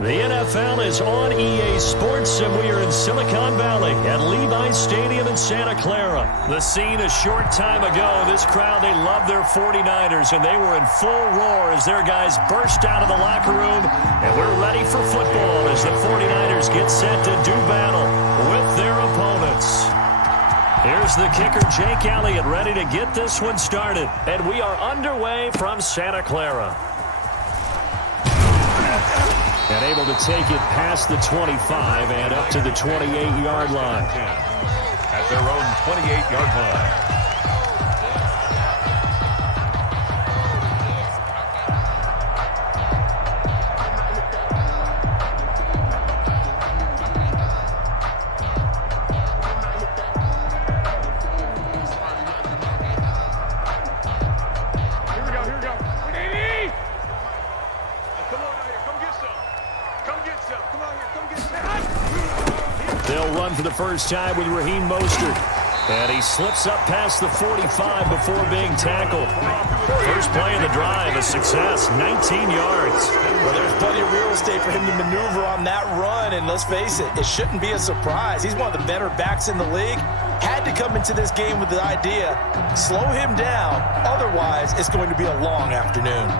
The NFL is on EA Sports, and we are in Silicon Valley at Levi's Stadium in Santa Clara. The scene a short time ago. This crowd, they love their 49ers, and they were in full roar as their guys burst out of the locker room. And we're ready for football as the 49ers get set to do battle with their opponents. Here's the kicker, Jake Elliott, ready to get this one started. And we are underway from Santa Clara. And able to take it past the 25 and up to the 28-yard line. At their own 28-yard line. They'll run for the first time with Raheem Mostert. And he slips up past the 45 before being tackled. First play of the drive, a success, 19 yards. Well, there's plenty of real estate for him to maneuver on that run, and let's face it, it shouldn't be a surprise. He's one of the better backs in the league. Had to come into this game with the idea, slow him down, otherwise it's going to be a long afternoon.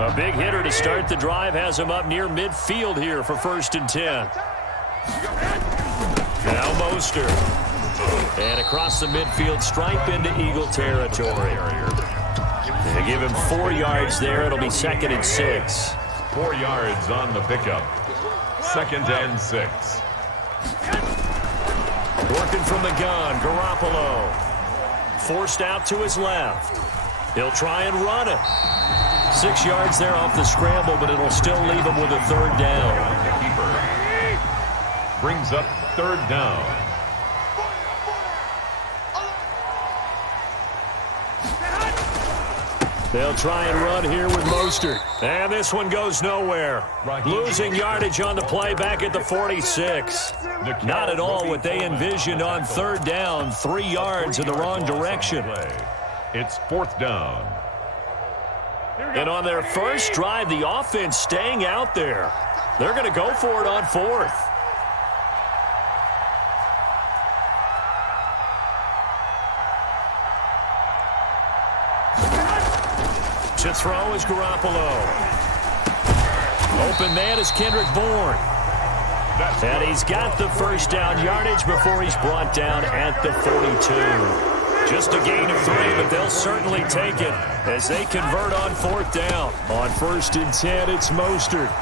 A big hitter to start the drive has him up near midfield here for 1st and 10. Now Mostert. And across the midfield stripe into Eagle territory. They give him 4 yards there. It'll be 2nd and 6. 4 yards on the pickup. 2nd and 6. Working from the gun, Garoppolo. Forced out to his left. He'll try and run it. 6 yards there off the scramble, but it'll still leave him with a 3rd down. Brings up 3rd down. They'll try and run here with Mostert. And this one goes nowhere. Losing yardage on the play back at the 46. Not at all what they envisioned on 3rd down. 3 yards in the wrong direction. It's 4th down. And on their first drive, the offense staying out there. They're going to go for it on 4th. To throw is Garoppolo. Open man is Kendrick Bourne. And he's got the first down yardage before he's brought down at the 42. Just a gain of 3, but they'll certainly take it as they convert on 4th down. On 1st and 10, it's Mostert.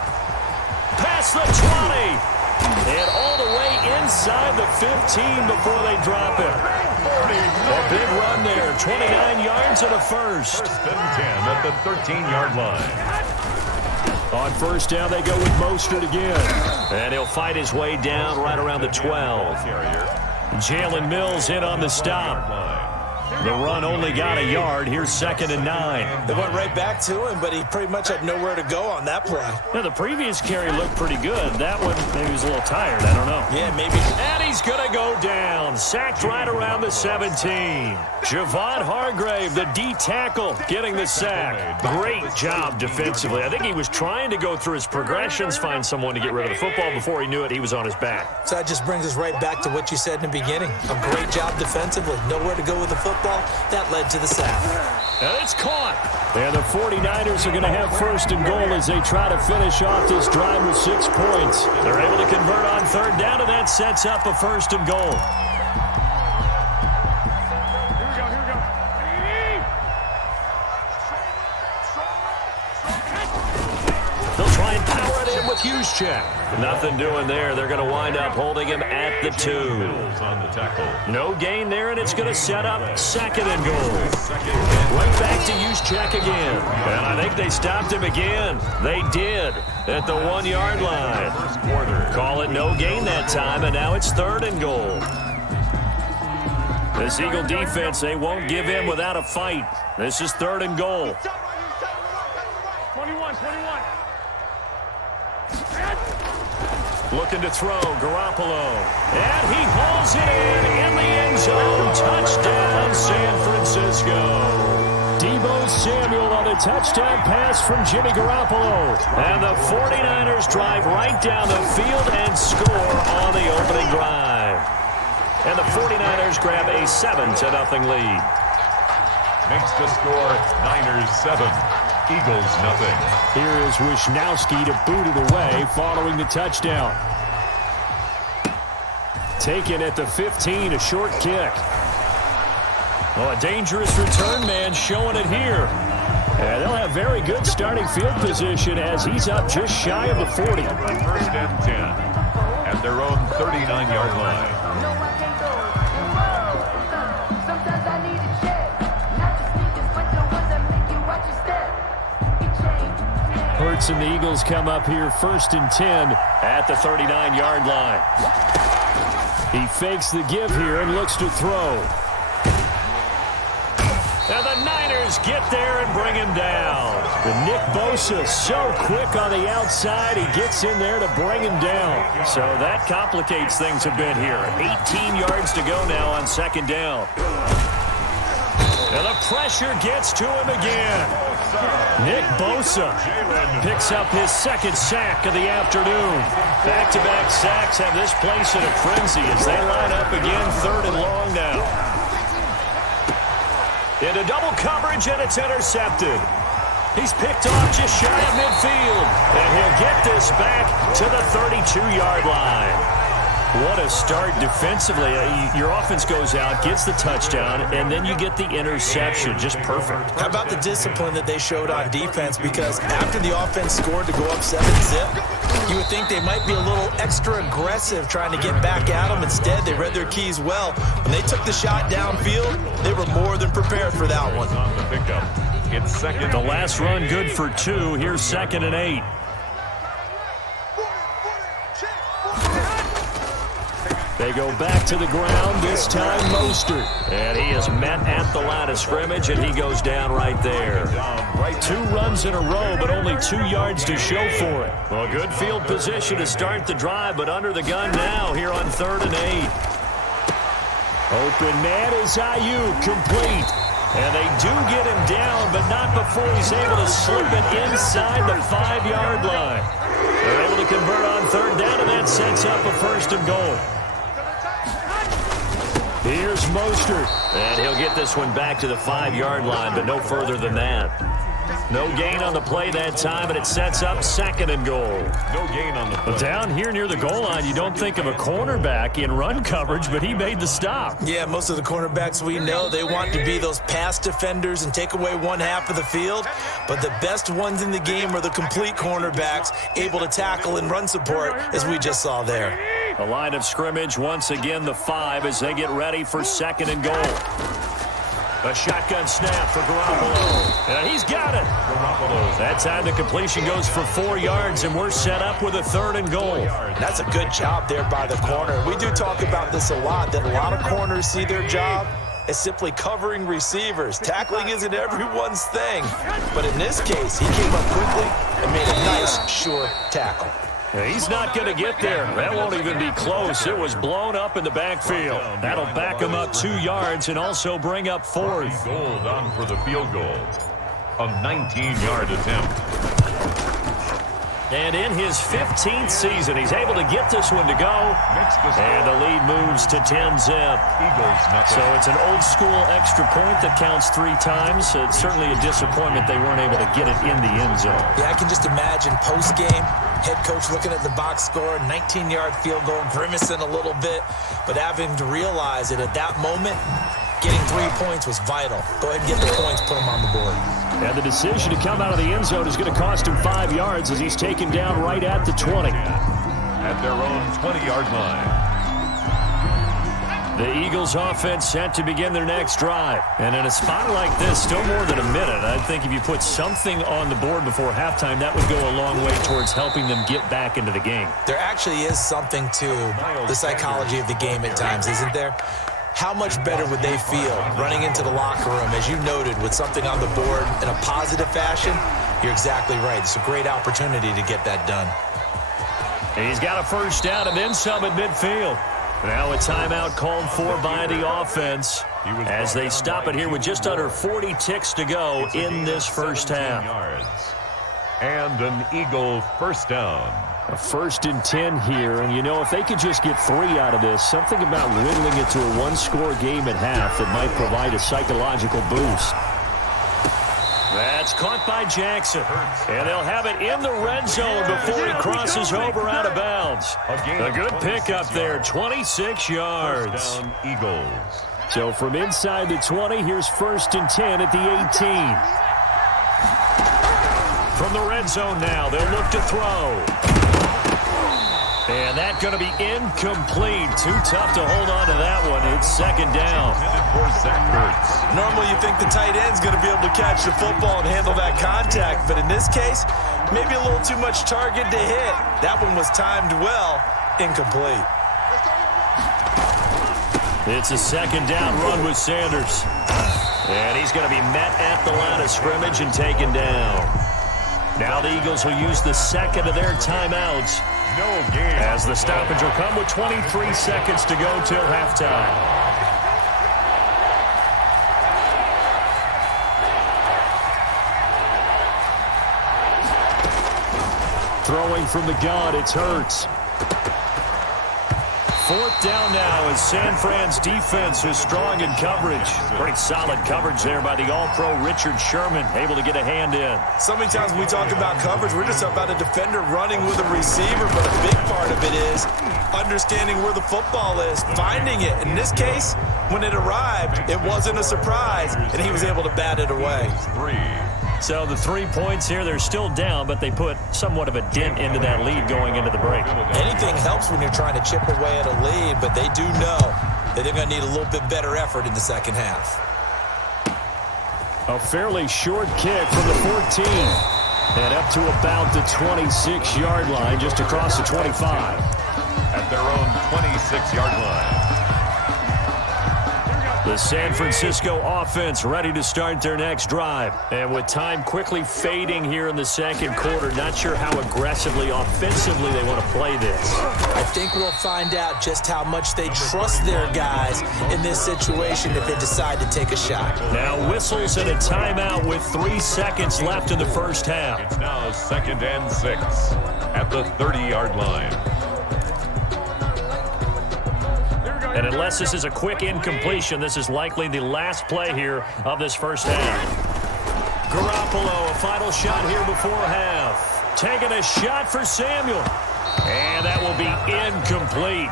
Past the 20. And all the way inside the 15 before they drop it. A big run there, 29 yards and a first. 1st and 10 at the 13-yard line. On 1st down, they go with Mostert again. And he'll fight his way down right around the 12. Jalen Mills in on the stop. The run only got a yard. Here's 2nd and 9. They went right back to him, but he pretty much had nowhere to go on that play. Now, the previous carry looked pretty good. That one, maybe he was a little tired. I don't know. Yeah, maybe. And he's going to go down. Sacked right around the 17. Javon Hargrave, the D tackle, getting the sack. Great job defensively. I think he was trying to go through his progressions, find someone to get rid of the football. Before he knew it, he was on his back. So that just brings us right back to what you said in the beginning. A great job defensively. Nowhere to go with the football. That led to the sack. And it's caught. And the 49ers are going to have 1st and goal as they try to finish off this drive with 6 points. They're able to convert on 3rd down, and that sets up a 1st and goal. They'll try and power it in with Juszczyk. Nothing doing there. They're going to wind up holding him at the 2. On the tackle. No gain there, and it's going to set up 2nd and goal. Right back to Juszczyk again. And I think they stopped him again. They did at the 1-yard line. Call it no gain that time, and now it's 3rd and goal. This Eagle defense, they won't give in without a fight. This is 3rd and goal. 21. Looking to throw, Garoppolo. And he hauls it in the end zone. Touchdown, San Francisco. Deebo Samuel on a touchdown pass from Jimmy Garoppolo. And the 49ers drive right down the field and score on the opening drive. And the 49ers grab a 7-0 lead. Makes the score Niners 7, Eagles nothing. Here is Wisnowski to boot it away following the touchdown. Taken at the 15, a short kick. Oh, a dangerous return man showing it here. And they'll have very good starting field position as he's up just shy of the 40. First and 10 at their own 39-yard line. Hurts and the Eagles come up here first and 10 at the 39-yard line. He fakes the give here and looks to throw. And the Niners get there and bring him down. And Nick Bosa so quick on the outside, he gets in there to bring him down. So that complicates things a bit here. 18 yards to go now on second down. And the pressure gets to him again. Nick Bosa picks up his second sack of the afternoon. Back-to-back sacks have this place in a frenzy as they line up again, third and long now. Into double coverage, and it's intercepted. He's picked off just shy of midfield. And he'll get this back to the 32-yard line. What a start defensively. Your offense goes out, gets the touchdown, and then you get the interception. Just perfect. How about the discipline that they showed on defense? Because after the offense scored to go up 7-zip, you would think they might be a little extra aggressive trying to get back at them. Instead, they read their keys well. When they took the shot downfield, they were more than prepared for that one. On the pickup. It's second. The last run good for 2. Here's 2nd and 8. They go back to the ground, this time Mostert. And he is met at the line of scrimmage, and he goes down right there. 2 runs in a row, but only 2 yards to show for it. Well, good field position to start the drive, but under the gun now here on 3rd and 8. Open man is Ayuk, complete. And they do get him down, but not before he's able to slip it inside the 5-yard line. They're able to convert on 3rd down, and that sets up a 1st and goal. Here's Mostert, and he'll get this one back to the 5-yard line, but no further than that. No gain on the play that time, and it sets up 2nd and goal. No gain on the play. Down here near the goal line, you don't think of a cornerback in run coverage, but he made the stop. Yeah, most of the cornerbacks we know, they want to be those pass defenders and take away one half of the field. But the best ones in the game are the complete cornerbacks, able to tackle and run support, as we just saw there. The line of scrimmage, once again the 5 as they get ready for 2nd and goal. A shotgun snap for Garoppolo. And he's got it. Garoppolo. That time the completion goes for 4 yards, and we're set up with a 3rd and goal. That's a good job there by the corner. We do talk about this a lot, that a lot of corners see their job as simply covering receivers. Tackling isn't everyone's thing. But in this case, he came up quickly and made a nice, sure tackle. He's not going to get there. That won't even be close. It was blown up in the backfield. That'll back him up 2 yards and also bring up 4th. Gold on for the field goal. A 19-yard attempt. And in his 15th season, he's able to get this one to go. And the lead moves to 10-zip. So it's an old-school extra point that counts 3 times. It's certainly a disappointment they weren't able to get it in the end zone. Yeah, I can just imagine post-game, head coach looking at the box score, 19-yard field goal, grimacing a little bit, but having to realize that at that moment, getting 3 points was vital. Go ahead and get the points, put them on the board. And the decision to come out of the end zone is going to cost him 5 yards as he's taken down right at the 20. At their own 20-yard line. The Eagles offense set to begin their next drive. And in a spot like this, still more than a minute, I think if you put something on the board before halftime, that would go a long way towards helping them get back into the game. There actually is something to the psychology of the game at times, isn't there? How much better would they feel running into the locker room, as you noted, with something on the board in a positive fashion? You're exactly right. It's a great opportunity to get that done. He's got a 1st down and then some at midfield. Now a timeout called for by the offense as they stop it here with just under 40 ticks to go in this first half. And an Eagle first down. A 1st and 10 here, and you know, if they could just get 3 out of this, something about whittling it to a one-score game at half that might provide a psychological boost. That's caught by Jackson, and they'll have it in the red zone before he crosses over out of bounds. A good pickup there, 26 yards. First down, Eagles. So from inside the 20, here's 1st and 10 at the 18. From the red zone now, they'll look to throw. And that's going to be incomplete. Too tough to hold on to that one. It's 2nd down. Normally you think the tight end's going to be able to catch the football and handle that contact, but in this case, maybe a little too much target to hit. That one was timed well, incomplete. It's a 2nd down run with Sanders. And he's going to be met at the line of scrimmage and taken down. Now the Eagles will use the 2nd of their timeouts. No game. As the stoppage will come with 23 seconds to go till halftime. Throwing from the gun, it's Hurts. 4th down now as San Fran's defense is strong in coverage. Pretty solid coverage there by the All-Pro Richard Sherman, able to get a hand in. So many times when we talk about coverage, we're just about a defender running with a receiver, but a big part of it is understanding where the football is, finding it. In this case, when it arrived, it wasn't a surprise, and he was able to bat it away. So the 3 points here, they're still down, but they put somewhat of a dent into that lead going into the break. Anything helps when you're trying to chip away at a lead, but they do know that they're going to need a little bit better effort in the second half. A fairly short kick from the 14. And up to about the 26-yard line, just across the 25. At their own 26-yard line. The San Francisco offense ready to start their next drive. And with time quickly fading here in the 2nd quarter, not sure how aggressively, offensively they want to play this. I think we'll find out just how much they trust their guys in this situation if they decide to take a shot. Now whistles and a timeout with 3 seconds left in the first half. It's now 2nd and 6 at the 30-yard line. And unless this is a quick incompletion, this is likely the last play here of this first half. Garoppolo, a final shot here before half. Taking a shot for Samuel. And that will be incomplete.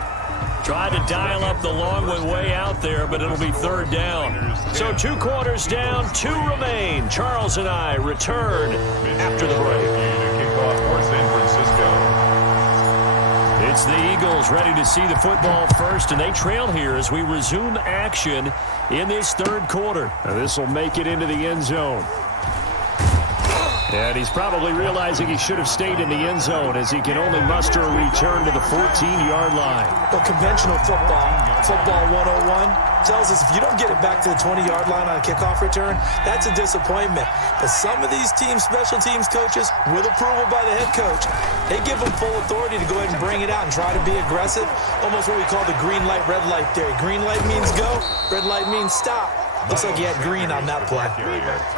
Tried to dial up the long one way out there, but it'll be 3rd down. So 2 quarters down, 2 remain. Charles and I return after the break. Kickoff for San Francisco. It's the Eagles ready to see the football first, and they trail here as we resume action in this 3rd quarter. Now this will make it into the end zone. And he's probably realizing he should have stayed in the end zone as he can only muster a return to the 14-yard line. Well, conventional football 101, tells us if you don't get it back to the 20-yard line on a kickoff return, that's a disappointment. But some of these special teams coaches, with approval by the head coach, they give them full authority to go ahead and bring it out and try to be aggressive, almost what we call the green light, red light theory. Green light means go, red light means stop. Looks like he had green on that play.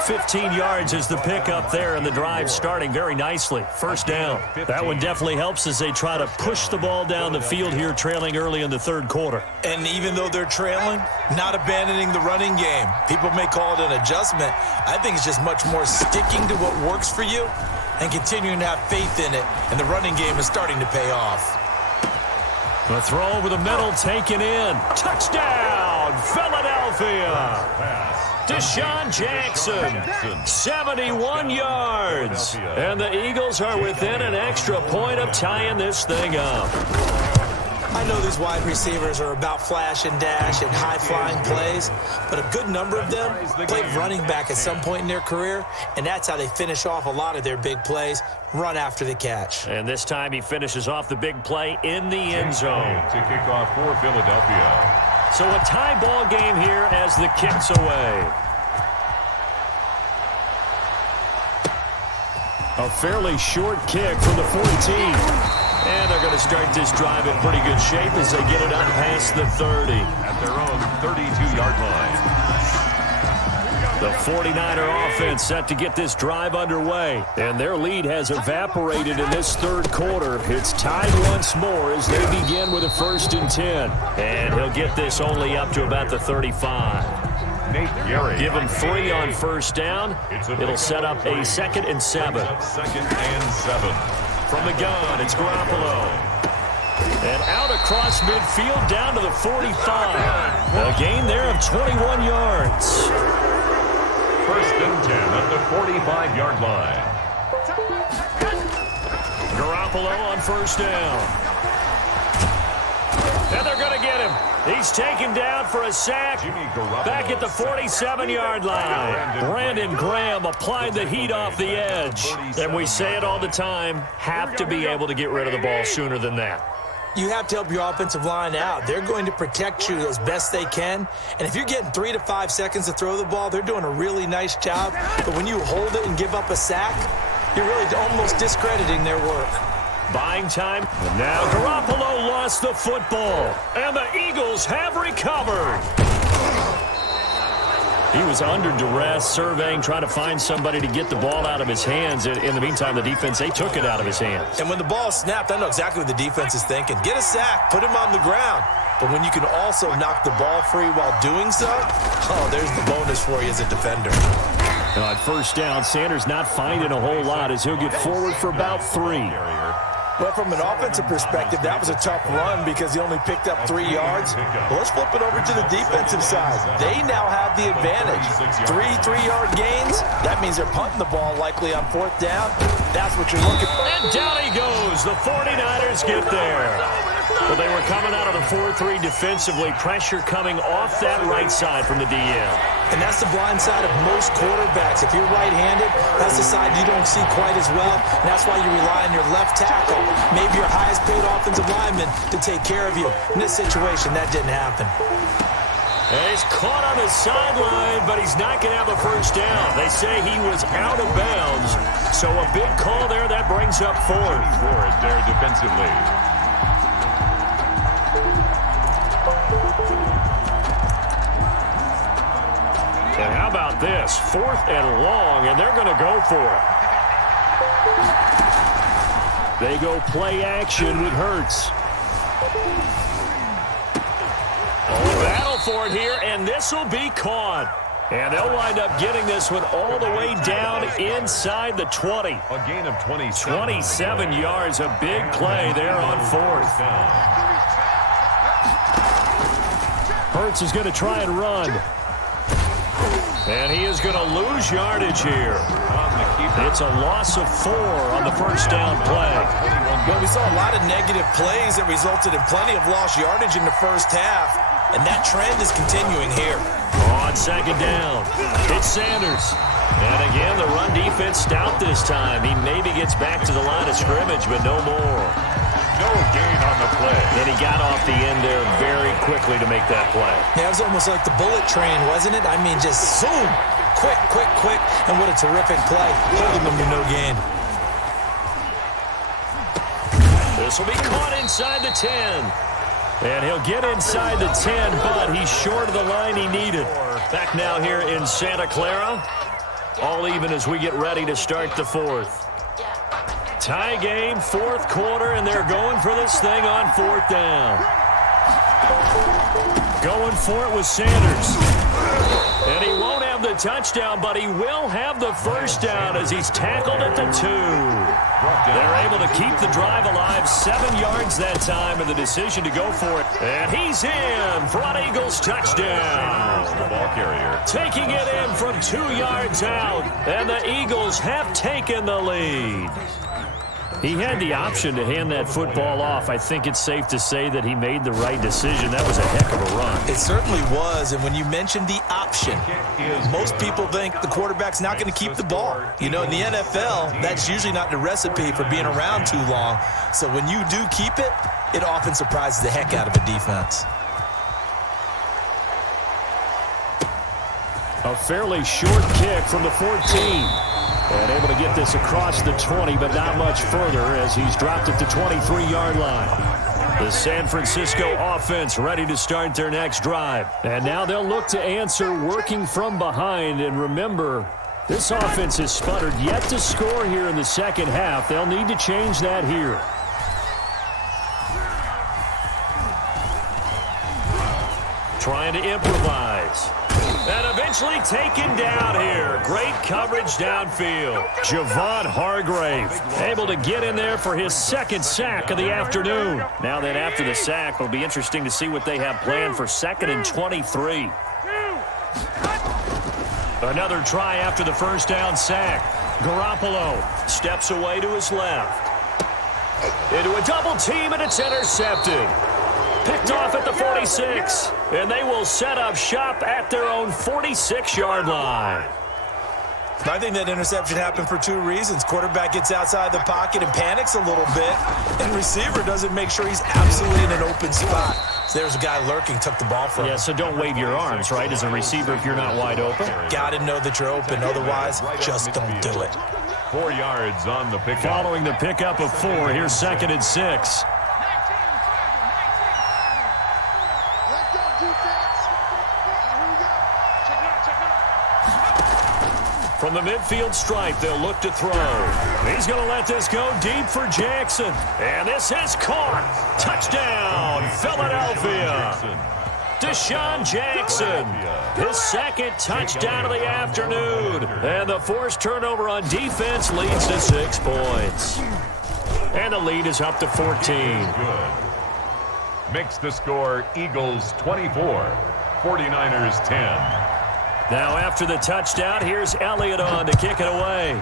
15 yards is the pickup there, and the drive starting very nicely. First down. That one definitely helps as they try to push the ball down the field here, trailing early in the 3rd quarter. And even though they're trailing, not abandoning the running game. People may call it an adjustment. I think it's just much more sticking to what works for you and continuing to have faith in it. And the running game is starting to pay off. The throw over the middle taken in. Touchdown, Philadelphia. Deshaun Jackson, 71 yards. And the Eagles are within an extra point of tying this thing up. I know these wide receivers are about flash and dash and high-flying plays, but a good number of them played running back at some point in their career, and that's how they finish off a lot of their big plays, run after the catch. And this time he finishes off the big play in the end zone. To kick off for Philadelphia. So a tie ball game here as the kick's away. A fairly short kick from the 14. And they're going to start this drive in pretty good shape as they get it up past the 30. At their own 32-yard line. The 49er offense set to get this drive underway. And their lead has evaporated in this third quarter. It's tied once more as they begin with a 1st and 10. And he'll get this only up to about the 35. Give him 3 on 1st down. It'll set up a 2nd and 7. 2nd and 7. From the gun, it's Garoppolo. And out across midfield down to the 45. A gain there of 21 yards. 1st and 10 at the 45-yard line. Garoppolo on 1st down. And they're going to get him. He's taken down for a sack. Back at the 47-yard line. Brandon Graham applied the heat off the edge. And we say it all the time, have to be able to get rid of the ball sooner than that. You have to help your offensive line out. They're going to protect you as best they can. And if you're getting 3 to 5 seconds to throw the ball, they're doing a really nice job. But when you hold it and give up a sack, you're really almost discrediting their work. Buying time. Now Garoppolo lost the football. And the Eagles have recovered. He was under duress, surveying, trying to find somebody to get the ball out of his hands. In the meantime, the defense, they took it out of his hands. And when the ball snapped, I know exactly what the defense is thinking. Get a sack, put him on the ground. But when you can also knock the ball free while doing so, oh, there's the bonus for you as a defender. Now at 1st down, Sanders not finding a whole lot as he'll get forward for about 3. But from an offensive perspective, that was a tough run because he only picked up 3 yards. Well, let's flip it over to the defensive side. They now have the advantage. 3 3-yard gains. That means they're punting the ball likely on 4th down. That's what you're looking for. And down he goes. The 49ers get there. Well, they were coming out of the 4-3 defensively. Pressure coming off that right side from the DL. And that's the blind side of most quarterbacks. If you're right-handed, that's the side you don't see quite as well. And that's why you rely on your left tackle, maybe your highest-paid offensive lineman, to take care of you. In this situation, that didn't happen. And he's caught on the sideline, but he's not going to have a 1st down. They say he was out of bounds. So a big call there. That brings up 4th. Forward there defensively. And how about this? 4th and long, and they're going to go for it. They go play action with Hurts. Battle for it here, and this will be caught. And they'll wind up getting this one all the way down inside the 20. A gain of 27 yards, a big play there on 4th. Hurts is going to try and run. And he is going to lose yardage here. It's a loss of 4 on the 1st down play. Well, we saw a lot of negative plays that resulted in plenty of lost yardage in the 1st half. And that trend is continuing here. On 2nd down, it's Sanders. And again, the run defense stout this time. He maybe gets back to the line of scrimmage, but no more. No gain on the play. And he got off the end there very quickly to make that play. Yeah, it was almost like the bullet train, wasn't it? I mean, just zoom. Quick, quick, quick. And what a terrific play. Holding them to no gain. This will be caught inside the 10. And he'll get inside the 10, but he's short of the line he needed. Back now here in Santa Clara. All even as we get ready to start the 4th. Tie game, 4th quarter, and they're going for this thing on 4th down. Going for it with Sanders. And he won't have the touchdown, but he will have the 1st down as he's tackled at the 2. They're able to keep the drive alive, 7 yards that time, and the decision to go for it. And he's in for an Eagles touchdown. The ball carrier. Taking it in from 2 yards out, and the Eagles have taken the lead. He had the option to hand that football off. I think it's safe to say that he made the right decision. That was a heck of a run. It certainly was, and when you mentioned the option, most people think the quarterback's not going to keep the ball. You know, in the NFL, that's usually not the recipe for being around too long. So when you do keep it, it often surprises the heck out of a defense. A fairly short kick from the 14. And able to get this across the 20, but not much further as he's dropped it to 23-yard line. The San Francisco offense ready to start their next drive. And now they'll look to answer working from behind. And remember, this offense has sputtered yet to score here in the second half. They'll need to change that here. Trying to improvise. And eventually taken down here. Great coverage downfield. Javon Hargrave able to get in there for his second sack of the afternoon. Now then, after the sack, it'll be interesting to see what they have planned for 2nd and 23. Another try after the first down sack. Garoppolo steps away to his left. Into a double team, and it's intercepted. Picked off at the 46, and they will set up shop at their own 46-yard line. I think that interception happened for two reasons. Quarterback gets outside the pocket and panics a little bit, and receiver doesn't make sure he's absolutely in an open spot. So there's a guy lurking, took the ball from him. Yeah, so don't wave your arms, right, as a receiver if you're not wide open. Got to know that you're open. Otherwise, just don't do it. 4 yards on the pickup. Following the pickup of 4, here's 2nd and 6. From the midfield stripe, they'll look to throw. He's going to let this go deep for Jackson. And this is caught. Touchdown, Philadelphia. Deshaun Jackson, his second touchdown of the afternoon. And the forced turnover on defense leads to 6 points. And the lead is up to 14. Good. Makes the score Eagles 24, 49ers 10. Now after the touchdown, here's Elliott on to kick it away.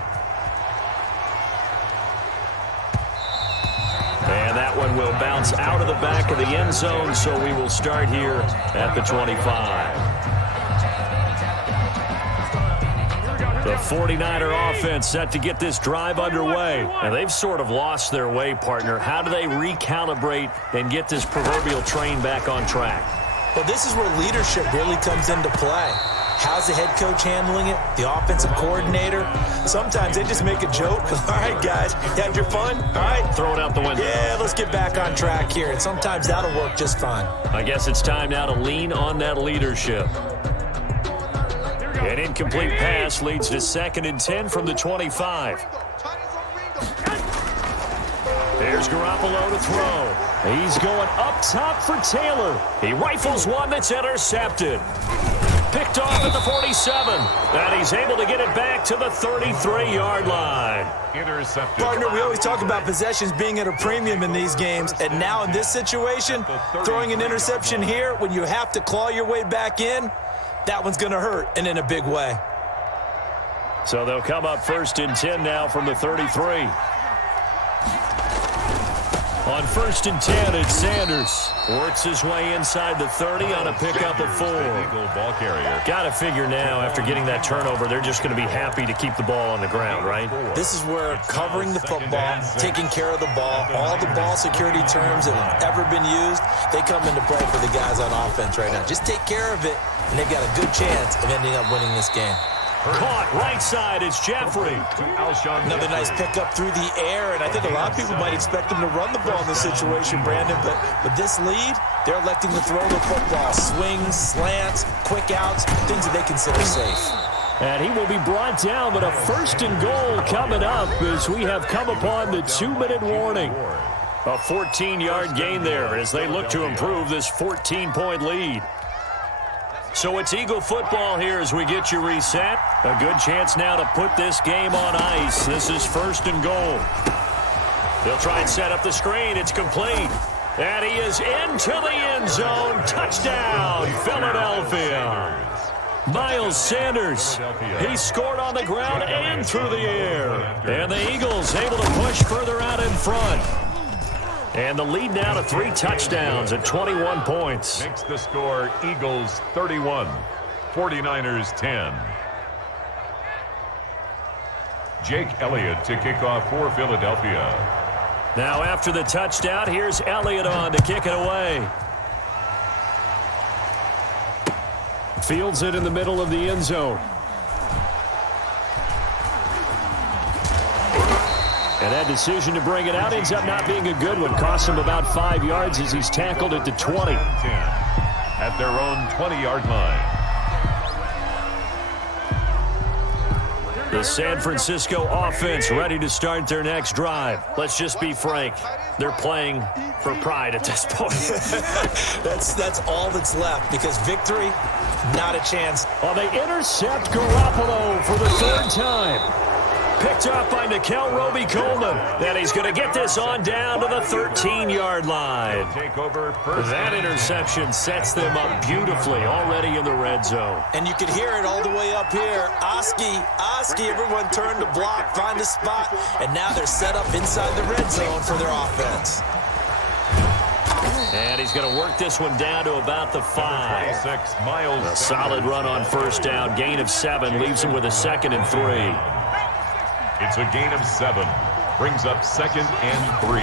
And that one will bounce out of the back of the end zone, so we will start here at the 25. The 49er offense set to get this drive underway. And they've sort of lost their way, partner. How do they recalibrate and get this proverbial train back on track? Well, this is where leadership really comes into play. How's the head coach handling it? The offensive coordinator? Sometimes they just make a joke. All right, guys, you had your fun? All right. Throw it out the window. Yeah, let's get back on track here. And sometimes that'll work just fine. I guess it's time now to lean on that leadership. An incomplete pass leads to 2nd and 10 from the 25. There's Garoppolo to throw. He's going up top for Taylor. He rifles one that's intercepted. Picked off at the 47, and he's able to get it back to the 33-yard line. Intercepted. Partner, we always talk about possessions being at a premium in these games, and now in this situation, throwing an interception here when you have to claw your way back in, that one's going to hurt, and in a big way. So they'll come up 1st and 10 now from the 33. On 1st and 10, it's Sanders. Works his way inside the 30 on a pickup of 4. Ball carrier. Got to figure now, after getting that turnover, they're just going to be happy to keep the ball on the ground, right? This is where covering the football, taking care of the ball, all the ball security terms that have ever been used, they come into play for the guys on offense right now. Just take care of it, and they've got a good chance of ending up winning this game. Caught right side is Jeffrey. Another nice pickup through the air, and I think a lot of people might expect them to run the ball in this situation, Brandon, but with this lead, they're electing to throw the football. Swings, slants, quick outs, things that they consider safe. And he will be brought down, but a 1st and goal coming up as we have come upon the 2-minute warning. A 14-yard gain there as they look to improve this 14-point lead. So it's Eagle football here as we get you reset. A good chance now to put this game on ice. This is 1st and goal. They'll try and set up the screen. It's complete. And he is into the end zone. Touchdown, Philadelphia. Miles Sanders, he scored on the ground and through the air. And the Eagles able to push further out in front. And the lead now to 3 touchdowns at 21 points. Makes the score Eagles 31, 49ers 10. Jake Elliott to kick off for Philadelphia. Now after the touchdown, here's Elliott on to kick it away. Fields it in the middle of the end zone. And that decision to bring it out ends up not being a good one. Costs him about 5 yards as he's tackled at the 20. 10 at their own 20-yard line. The San Francisco offense ready to start their next drive. Let's just be frank. They're playing for pride at this point. That's all that's left because victory, not a chance. Well, they intercept Garoppolo for the 3rd time. Picked off by Nickel Roby-Coleman. And he's going to get this on down to the 13-yard line. Take over first. That interception sets them up beautifully already in the red zone. And you can hear it all the way up here. Oski, everyone turn to block, find a spot, and now they're set up inside the red zone for their offense. And he's going to work this one down to about the 5. 26, Miles. A solid run on first down. Gain of 7 leaves him with a 2nd and 3. It's a gain of 7. Brings up 2nd and 3.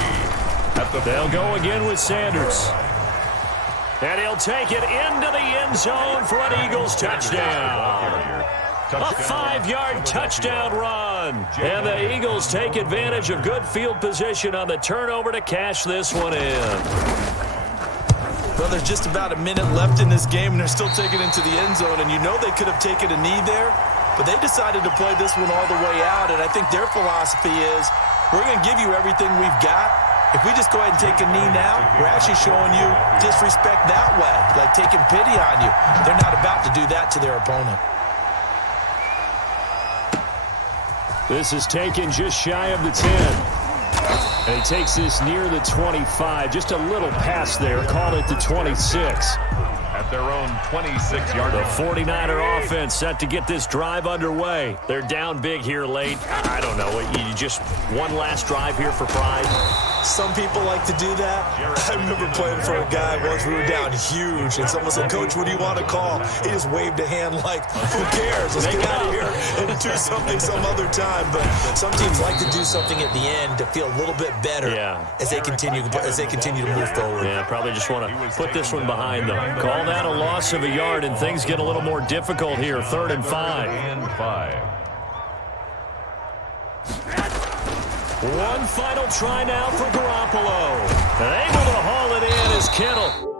They'll go again with Sanders. And he'll take it into the end zone for an Eagles touchdown. A 5-yard touchdown run. And the Eagles take advantage of good field position on the turnover to cash this one in. Well, there's just about a minute left in this game, and they're still taking it into the end zone. And you know they could have taken a knee there, but they decided to play this one all the way out. And I think their philosophy is, we're going to give you everything we've got. If we just go ahead and take a knee now, we're actually showing you disrespect that way, like taking pity on you. They're not about to do that to their opponent. This is taken just shy of the 10. And he takes this near the 25. Just a little pass there. Call it the 26. At their own 26-yard The line. 49er offense set to get this drive underway. They're down big here late. I don't know. You just one last drive here for pride. Some people like to do that. I remember playing for a guy once. We were down huge, and someone said, "Coach, what do you want to call?" He just waved a hand like, "Who cares? Let's get out of here and do something some other time." But some teams like to do something at the end to feel a little bit better as they continue to move forward. Yeah, probably just want to put this one behind them. Call that a loss of a yard, and things get a little more difficult here. 3rd and 5. And 5. One final try now for Garoppolo. And able to haul it in is Kittle.